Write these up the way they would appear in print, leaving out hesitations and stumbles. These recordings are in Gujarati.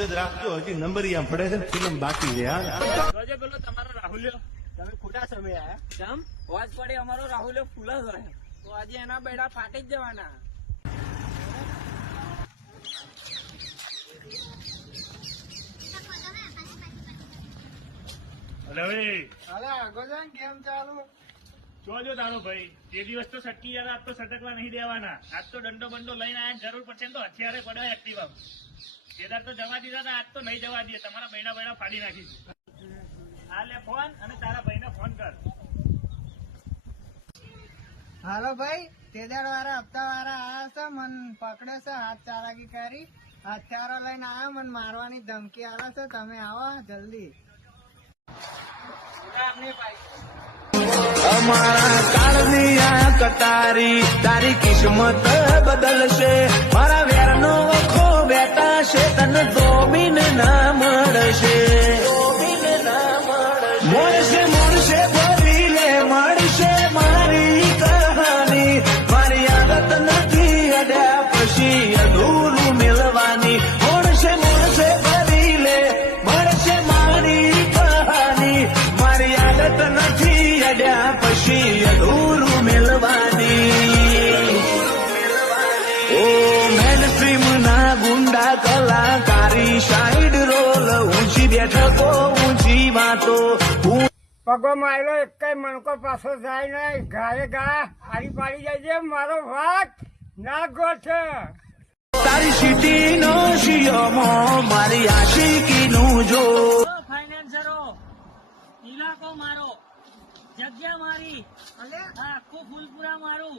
ધીરજ રાખજો, હજી નંબરિયા પડે છે, ફિલ્મ બાકી છે. જોજે પેલો તમારો રાહુલ્યો, તમે ખોટા સમય આયા. કેમ હોજ પડે અમારો રાહુલ્યો ફૂલ જ રહે, તો આજે એના બેડા ફાટી જ જવાના. રવે અરે આગો જાય કેમ ચાલુ? જોજો તારો ભાઈ, તે દિવસ તો સટકી ગયા, આજ તો સટકવા નહીં દેવાના. આજ તો દંડો બંડો લઈને આયા, જરૂર પડશે ને તો હથિયારે પડે એક્ટિવા. કેદાર તો જવા દીધા હતા, આજ તો નહીં જવા દે. તમારા બૈડા બૈડા ફાડી નાખીશું. આ લે ફોન અને તારા ભાઈને ફોન કર. હાલો ભાઈ, તેદાર વાળા હપ્તા વાળા આયા છે, મન પકડે છે, હાથ ચાલાકી કરી, હથિયારો લઈને આયા, મન મારવાની ધમકી આવે છે. તમે આવો જલ્દી. અમારા કાળની આ કટારી તારી કિસ્મત બદલશે. મારા વેરનો વખો બેટા છે, તને જોમીન ના મળશે. મળશે મળશે ભરી લે, મળશે મારી કહાની. મારી આદત નથી અડ્યા પછી અધૂરું મિલવાની. મળશે મળશે ભરી લે, મળશે મારી કહાની. મારી આદત નથી અડ્યા પછી અધૂરું મિલવાની. ઓ મેનસ્ટ્રીમ ના ગુંડા કલાકારી, સાઈડ રોલ, ઊંચી બેઠકો, ઊંચી વાતો. પગો માર્યો એક કઈ મણકો પાછો જાય નહીં, ગાય ગા હારી પાડી જાય છે. મારો વાક ના ગોઠે. તારી સિટી નો શિયોમો મારી આશિકી નું જો. ફાઇનાન્સરો, ઇલાકો મારો, જગ્યા મારી, આખું ફૂલપુરા મારું.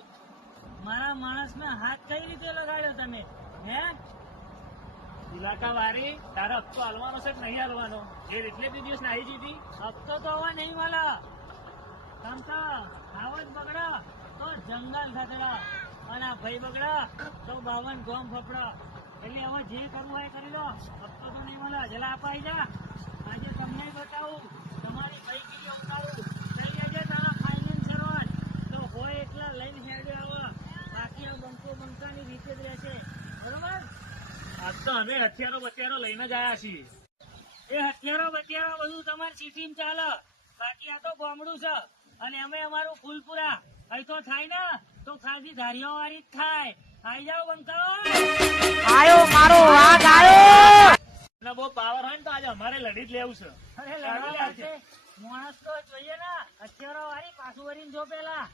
મારા માણસ ને હાથ કઈ રીતે લગાડ્યો તમે? હે ઇલાકા વાળી, તારો હપ્તો હાલવાનો છે કે નહીં હાલવાનો? એ એટલે બી દિવસ નાહી જીધી. હપ્તો તો હવે નહીં મળે. તમ તો આવત બગડા તો જંગલ ખતરા, અને આ ભાઈ બગડા તો 52 ગોમ ફફડા. એટલે હવે જે કરવું હોય કરી લો, હપ્તો તો નહીં મળે. જલા અપાઈ જા. આજે તમને બતાવું, તમારી ભાઈ કીધું બતાવું. થઈ જજે તારા ફાઇનાન્સરો તો હોય એટલા લઈને હેડે આવે. બાકી આ બંકાની રીતે જ રહેશે. બરોબર? આજ તો અમે હથિયારો બથિયારો લઈને જ આવ્યા છીએ. એ હથિયારો બથિયારો બધું તમારી સિટીમાં ચાલે, બાકી આ તો ગામડું છે. અને અમે અમારું ફૂલપુરા અહીં તો થાય ને તો ખાલી ધારીઓ વાળી જ થાય. આવી જાઓ બંકાઓ. આયો મારો વાઘ આયો. અને બહુ પાવર હોય ને તો આજે અમારે લડી જ લેવું છે. અરે લડવા છે, માણસ તો જોઈએ ને, હથિયારો વાળી પાછું વળીને જો પેલા.